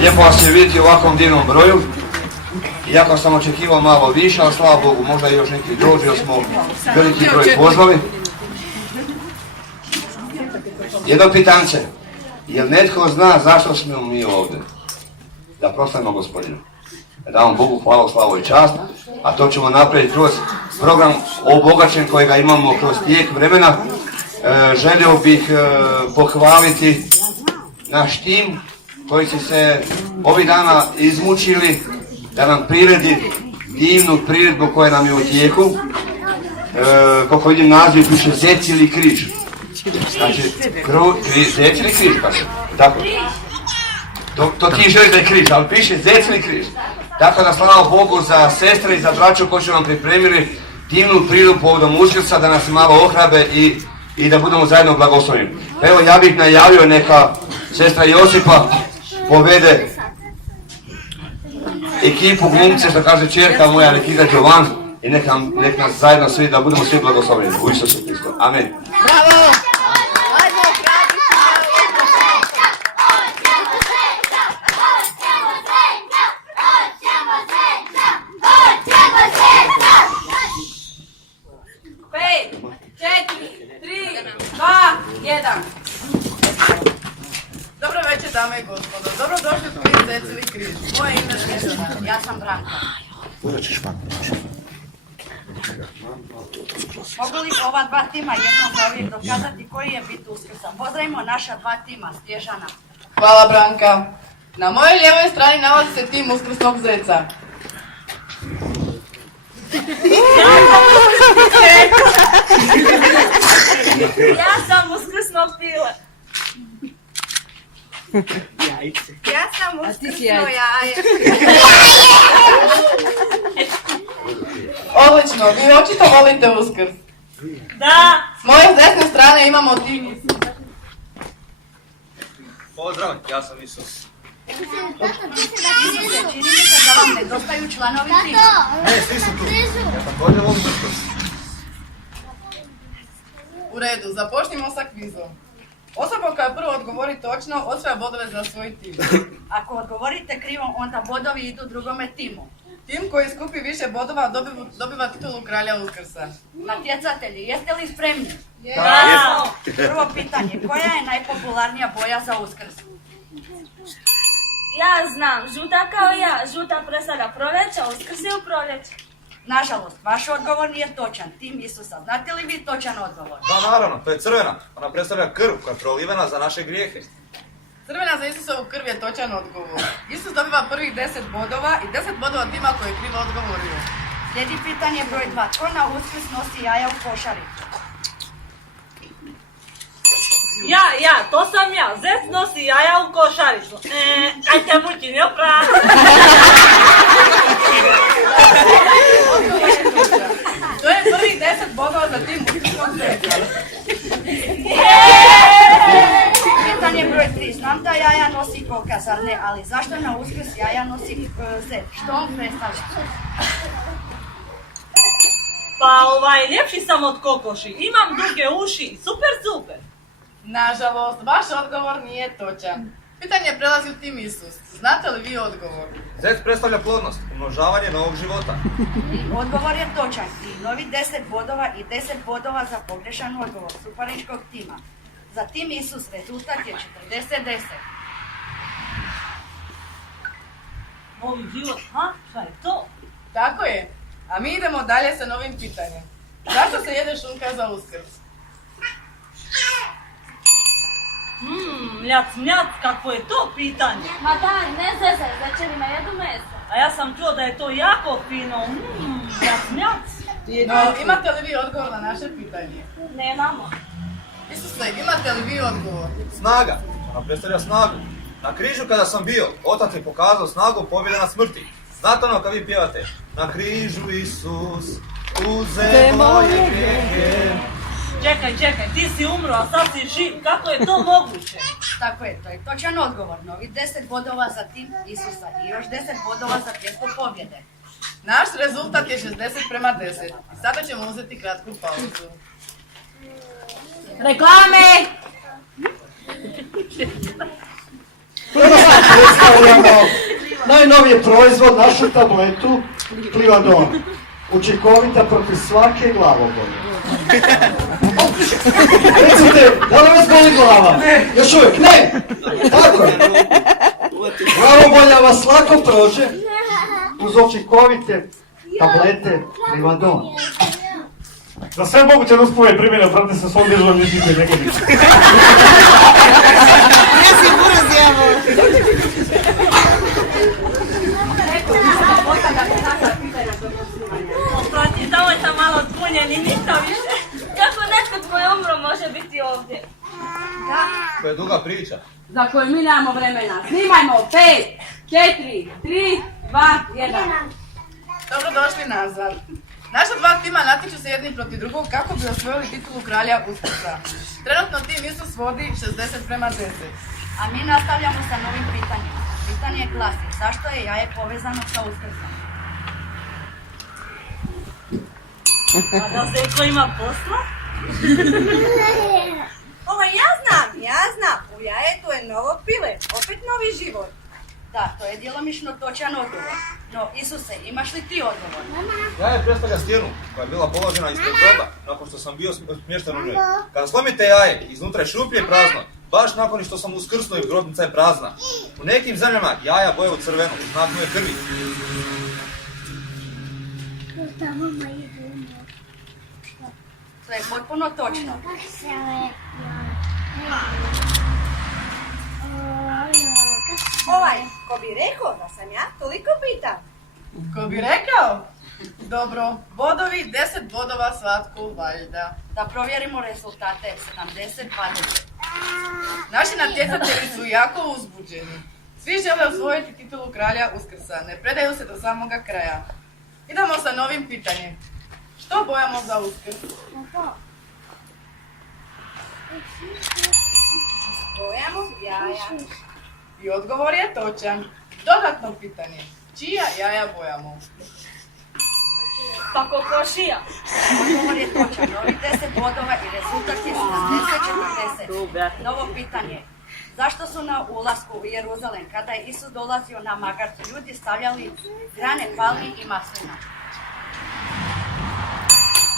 Lijepo vas je vidjeti u ovakvom divnom broju. Iako sam očekivao malo više, ali slava Bogu, možda i još neki dođe, jer smo veliki broj pozvali. Jedno pitanje. Jel netko zna zašto smo mi ovdje? Da proslavimo Gospodina. Da damo Bogu hvala, slavu i čast, a to ćemo napraviti kroz program obogaćen kojega imamo kroz tijek vremena. Želio bih pohvaliti naš tim koji su se ovih dana izmučili da nam priredi divnu priredbu koja nam je u tijeku. Koliko vidim naziv piše Zec ili križ. Znači, Zec ili križ, tako. To ti želiš da je križ, ali piše Zec ili križ. Tako da slava Bogu za sestre i za braću koji su nam pripremili divnu priredbu povodom Uskrsa, da nas malo ohrabe i da budemo zajedno blagosloveni. Evo, ja bih najavio neka sestra Josipa povede ekipu glumce, što kaže čerka moja Nikita Jovan, i nek nas zajedno svi, da budemo svi blagosloveni u Isusu Hristu. Amen. Bravo! Dobro večer, dame i gospodo. Dobro došli u Križ, Zec ili križ. Moje ime je Snežana. Ja sam Branka. Mogu li ova dva tima jednom za uvijek dokazati koji je bit Uskrsa? Pozdravimo naša dva tima, Snježana. Hvala, Branka. Na mojoj lijevoj strani nalazi se tim Uskrsnog zeca. Ja sam uskrsno pile. Ja sam uskrsno jaje. Odlično, vi očito volite Uskrs. Da. S moje desne strane imamo tim Isus. Pozdrav, ja sam Isus. Čini mi se da vam nedostaju članovi tima. Ne, svi su tu. Ja također volim Uskrs. U redu, započnimo sa kvizom. Osoba koja prvo odgovori točno, osvaja bodove za svoj tim. Ako odgovorite krivo, onda bodovi idu drugome timu. Tim koji skupi više bodova dobiva titulu kralja Uskrsa. Natjecatelji, jeste li spremni? Da. Prvo pitanje, koja je najpopularnija boja za Uskrs? Ja znam, žuta kao ja. Žuta predstavlja proljeće, a Uskrs je u proljeće. Nažalost, vaš odgovor nije točan. Tim Isusa, znate li vi točan odgovor? Da, naravno, to je crvena. Ona predstavlja krv koja je prolivena za naše grijehe. Crvena za Isusovu krv je točan odgovor. Isus dobiva prvih 10 bodova i 10 bodova tima koji je krivo odgovorio. Slijedi pitanje broj 2. Tko na Uskrs nosi jaja u košaricu? Ja, to sam ja. Zec nosi jaja u košaricu. Ajte mući, ne opravi. To je prvih 10 bodova za tim Uskrsnog zeca. Pitanje broj 3. Znam da jaja nosi koka, zar ne? Ali zašto na Uskrs jaja nosi zec? Što on predstavlja? Pa ljepši sam od kokoši. Imam duge uši. Super. Nažalost, vaš odgovor nije točan. Pitanje prelazi u tim Isus. Znate li vi odgovor? Zec predstavlja plodnost, umnožavanje novog života. Odgovor je točan. I novi 10 bodova i 10 bodova za pogrešan odgovor suparničkog tima. Za tim Isus rezultat je 40-10. Novi život, ha? Šta je to? Tako je. A mi idemo dalje sa novim pitanjem. Zašto se jede šunka za Uskrs? Mljac, kakvo je to pitanje? Ma daj, ne zezaj, večerima jedu meso. A ja sam čuo da je to jako fino. Mljac. No, imate li vi odgovor na naše pitanje? Nemamo. Isuse, imate li vi odgovor? Snaga, ona predstavlja snagu. Na križu kada sam bio, Otac je pokazao snagu pobjede na smrti. Znate ono kad vi pjevate? Na križu Isus, uze moje grijehe. Čekaj, ti si umro, a sad si živ. Kako je to moguće? Tako je, to je točan odgovor. Novi 10 bodova za tim Isusa i još 10 bodova za pjesmu pobjede. Naš rezultat je 60:10. I sada ćemo uzeti kratku pauzu. Reklame! predstavljamo najnoviji proizvod, našu tabletu Plivadon. Učinkovita protiv svake glavobolje. Recite, da li vas boli glava? Još uvijek, ne! Tako je. Glavobolja vas lako prođe uz učinkovite tablete Plivadon. Za sve moguće nuspove primjene obrate se svom državom liječniku i nekoliko. Oprati, samo sam malo zbunjen i ništa više. Kako netko tvoj umro može biti ovdje? To je duga priča. Za koju mi nemamo vremena. Snimajmo 5, 4, 3, 2, 1. Dobrodošli nazad. Naša dva tima natječu se jedni protiv drugog kako bi osvojili titulu kralja Uskrsa. Trenutno tim Isus vodi 60:10. A mi nastavljamo sa novim pitanjem. Pitanje glasi, zašto je jaje povezano sa Uskrsom? A da se ko ima posla? Ja znam, u jajetu je novo pile, opet novi život. Da, to je djelomično točan odgovor. No, Isuse, imaš li ti odgovor? Jaje predstavlja stijenu koja je bila položena ispred groba nakon što sam bio smješten u njoj. Kada slomite jaje, iznutra je šuplje i prazno, baš nakon što sam uskrsnuo i grobnica je prazna. U nekim zemljama jaja boje u crvenu, u znak moje krvi. To je potpuno točno. Ko bi rekao da sam ja toliko pitam? Ko bi rekao? Dobro, bodovi 10 bodova svatko valjda. Da provjerimo rezultate 70-20. Naši natjecatelji su jako uzbuđeni. Svi žele osvojiti titulu kralja Uskrsa, ne predaju se do samoga kraja. Idemo sa novim pitanjem. Što bojamo za Uskrs? Bojamo jaja. I odgovor je točan. Dodatno pitanje. Čija jaja bojamo? Pa kokošija. Odgovor je točan. Novi 10 bodova i rezultat je 70-40. Novo pitanje. Zašto su na ulasku u Jeruzalem, kada je Isus dolazio na magarcu, ljudi stavljali grane palmi i maslina?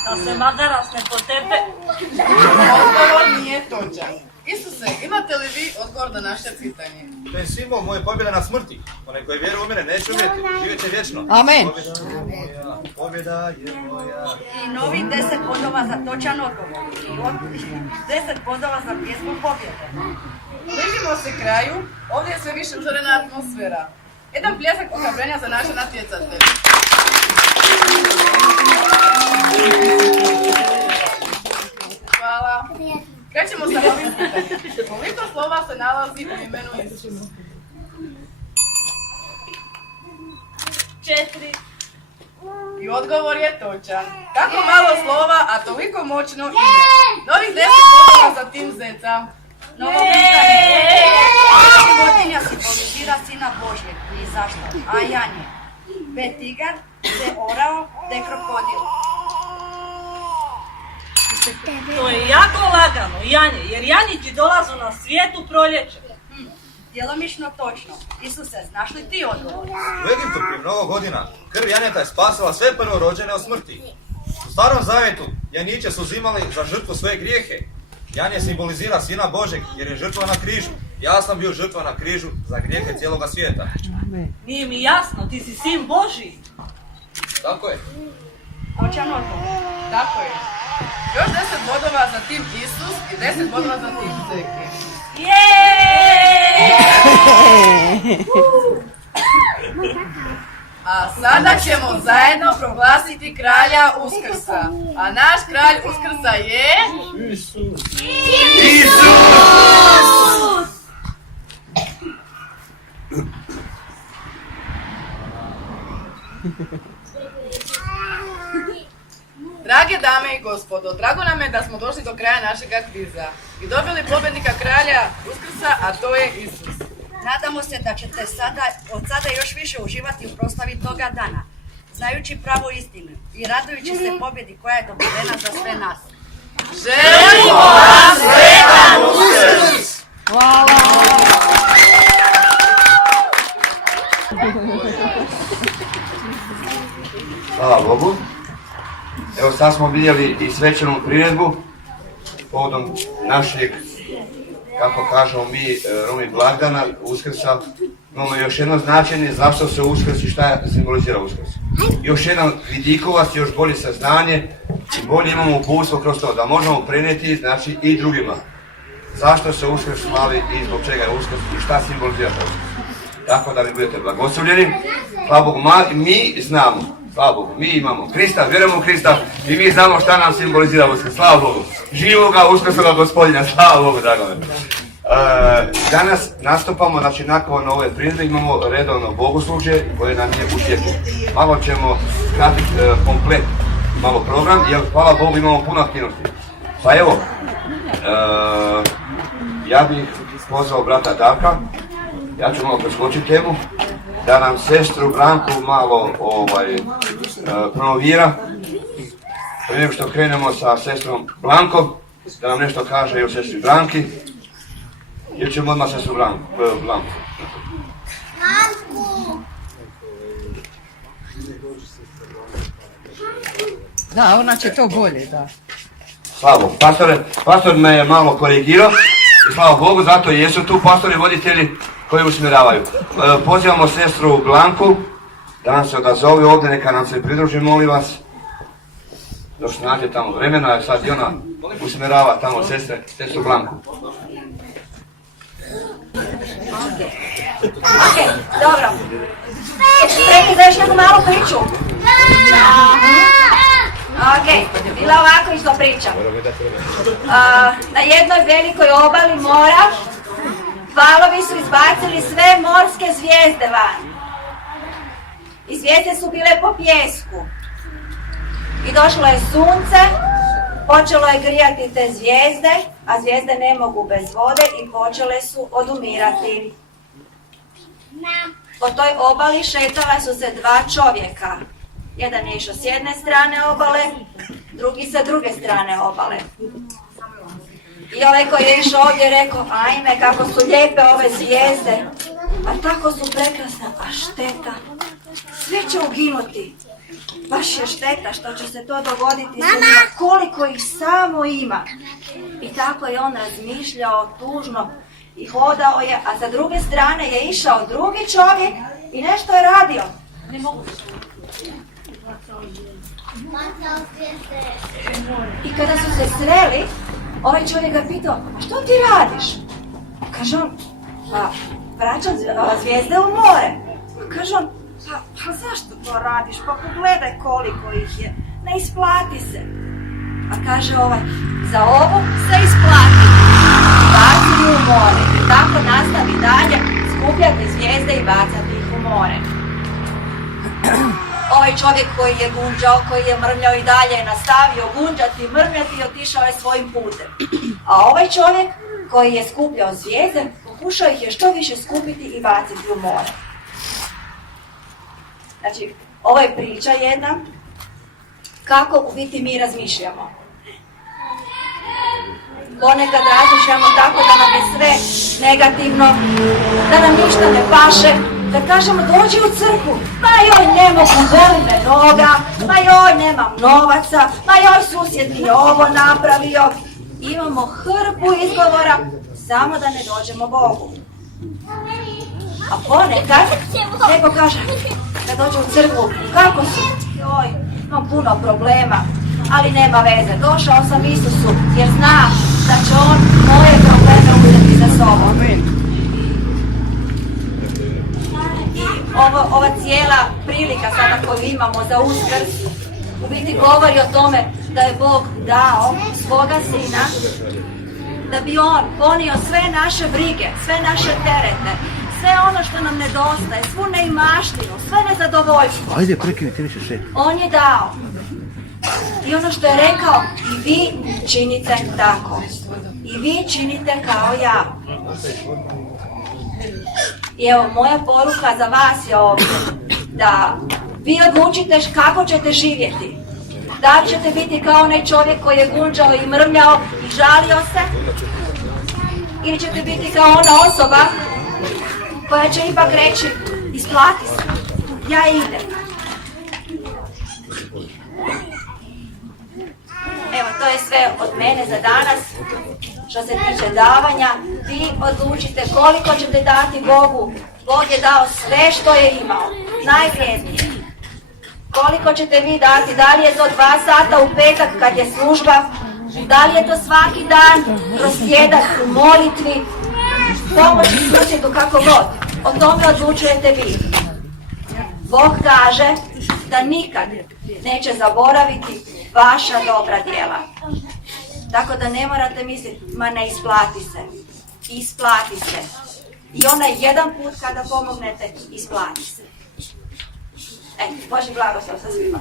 Da se magaras ne potepe. Odgovor nije točan. Isuse, imate li vi odgovor na naše pitanje? To je simbol moje pobjede nad smrti. Onaj koji vjeruje u mene neće umrijeti, živjet će vječno. Amen. Pobjeda je moja. I novi 10 bodova za točan odgovor. I 10 bodova za pjesmu pobjede. Bližimo se kraju, ovdje je sve više užarena atmosfera. Jedan pljesak ohrabrenja za naše natjecatelje. Hvala. Krećemo sa novim pitanjem. Koliko slova se nalazi u imenu Isusa? 4. I odgovor je točan. Kako malo slova, a toliko moćno ime. Novih 10 bodova za tim zeca. Novo pitanje. Koja životinja simbolizira Sina Božjeg i zašto? A janje. B tigar, C orao, D krokodil. To je jako lagano, janje, jer janjići dolazu na svijet u proljeće. Djelomično točno. Isuse, znaš li ti odgovor? U Egiptu prije mnogo godina krv janjeta je spasila sve prvorođene od smrti. U Starom Zavjetu janiće su uzimali za žrtvu svoje grijehe. Janje simbolizira Sina Božeg jer je žrtva na križu. Ja sam bio žrtva na križu za grijehe cijeloga svijeta. Nije mi jasno, ti si sin Božji. Tako je. Točan odgovor. Tako je. Još 10 bodova za tim Isus i 10 bodova za tim Zeki. A sada ćemo zajedno proglasiti kralja Uskrsa. A naš kralj Uskrsa je... Isus! Drage dame i gospodo, drago nam je da smo došli do kraja našega kviza i dobili pobjednika kralja Uskrsa, a to je Isus. Nadamo se da ćete od sada još više uživati u proslavi toga dana, znajući pravu istinu i radujući se pobjedi koja je dobivena za sve nas. Želimo vam sretan Uskrs! Hvala! Hvala Bogu. Evo sad smo vidjeli i svečanu priredbu povodom našeg, kako kažemo mi, Romi, blagdana, Uskrsa. Imamo još jedno značenje zašto se Uskrs i šta simbolizira Uskrs. Još jedan vidikovac, još bolje saznanje i bolje imamo uputstvo kroz to da možemo prenijeti, znači, i drugima. Zašto se Uskrs slavi i zbog čega je Uskrs i šta simbolizira Uskrs. Tako da mi budete blagoslovljeni. Hvala Bogu, mi znamo, hvala Bogu, mi imamo Krista, vjerujemo u Krista i mi znamo šta nam simbolizira Uskrs. Hvala Bogu, živoga Uskrsnoga Gospodina, hvala Bogu, dragome. Danas nastupamo, znači nakon ove priredbe imamo redovno bogoslužje koje nam je u tijeku. Malo ćemo skratiti komplet malo program, jer hvala Bogu imamo puno aktivnosti. Pa evo, ja bih pozvao brata Darka, ja ću malo preskočiti temu, da nam sestru Branku malo promovira. Prije nego što krenemo sa sestrom Blankom, da nam nešto kaže i o sestri Branki. Ili ćemo odmah sestru Blanku? Da, ona će to bolje, da. Slava Bogu. Pastor me je malo korigirao i slava Bogu, zato jesu tu pastori voditelji koji usmjeravaju. Pozivamo sestru Blanku da nam se odazove ovdje, neka nam se pridruži, molim vas. Još nađe tamo vremena, sad i ona usmjerava tamo sestru Blanku. Ok, dobro. Spremni za još jednu malu priču? Ok, bila ovako išla priča. Na jednoj velikoj obali mora valovi su izbacili sve morske zvijezde van. I zvijezde su bile po pijesku. I došlo je sunce, počelo je grijati te zvijezde, a zvijezde ne mogu bez vode i počele su odumirati. Po toj obali šetala su se dva čovjeka. Jedan je išao s jedne strane obale, drugi sa druge strane obale. I ovaj koji je išao ovdje rekao, ajme kako su lijepe ove zvijezde, a tako su prekrasne, a šteta, sve će uginuti. Baš je šteta što će se to dogoditi s njima, koliko ih samo ima. I tako je on razmišljao tužno i hodao je, a sa druge strane je išao drugi čovjek i nešto je radio. Ne mogu. I kada su se sreli, ovaj čovjek ga pitao, a što ti radiš? Kaže on, pa vraćam zvijezde u more. Kaže on, pa zašto to radiš? Pa pogledaj koliko ih je, ne isplati se. A kaže ovaj, za ovo se isplati. Baci ih u more i tako nastavi dalje skupljati zvijezde i bacati ih u more. Ovaj čovjek koji je gunđao, koji je mrmljao i dalje je nastavio gunđati, mrmljati i otišao je svojim putem. A ovaj čovjek koji je skupljao zvijezde, pokušao ih je što više skupiti i baciti u more. Znači, ovo je priča jedna kako u biti mi razmišljamo. Ponekad razmišljamo tako da nam je sve negativno, da nam ništa ne paše, da kažemo dođi u crkvu, ma joj ne mogu, boli me noga, ma joj nemam novaca, ma joj susjed mi je ovo napravio. Imamo hrpu izgovora samo da ne dođemo Bogu. A ponekad neko kaže, kad dođe u crkvu, kako si? Joj, imam puno problema, ali nema veze, došao sam Isusu jer znam da će on moje probleme uzeti za sobom. I ova cijela prilika sada koju imamo za Uskrs u biti govori o tome da je Bog dao svoga Sina da bi on ponio sve naše brige, sve naše terete, sve ono što nam nedostaje, svu neimaštinu, sve nezadovoljstvo. Ajde, prekini, ti više šeti. On je dao. I ono što je rekao, i vi činite tako. I vi činite kao ja. I evo, moja poruka za vas je ovdje, da vi odlučite kako ćete živjeti. Da li ćete biti kao onaj čovjek koji je gunđao i mrmljao i žalio se? Ili ćete biti kao ona osoba koja će ipak reći i isplati se. Ja idem. Evo, to je sve od mene za danas. Što se tiče davanja, vi odlučite koliko ćete dati Bogu. Bog je dao sve što je imao, najvrijednije. Koliko ćete vi dati, da li je to 2 sata u petak kad je služba, da li je to svaki dan kroz tjedan u molitvi, pomoći susjedu kako god. O tome odlučujete vi. Bog kaže da nikad neće zaboraviti vaša dobra djela. Tako da ne morate misliti, ma ne isplati se. Isplati se. I onaj jedan put kada pomognete, isplati se. Boži blagoslov sa svima.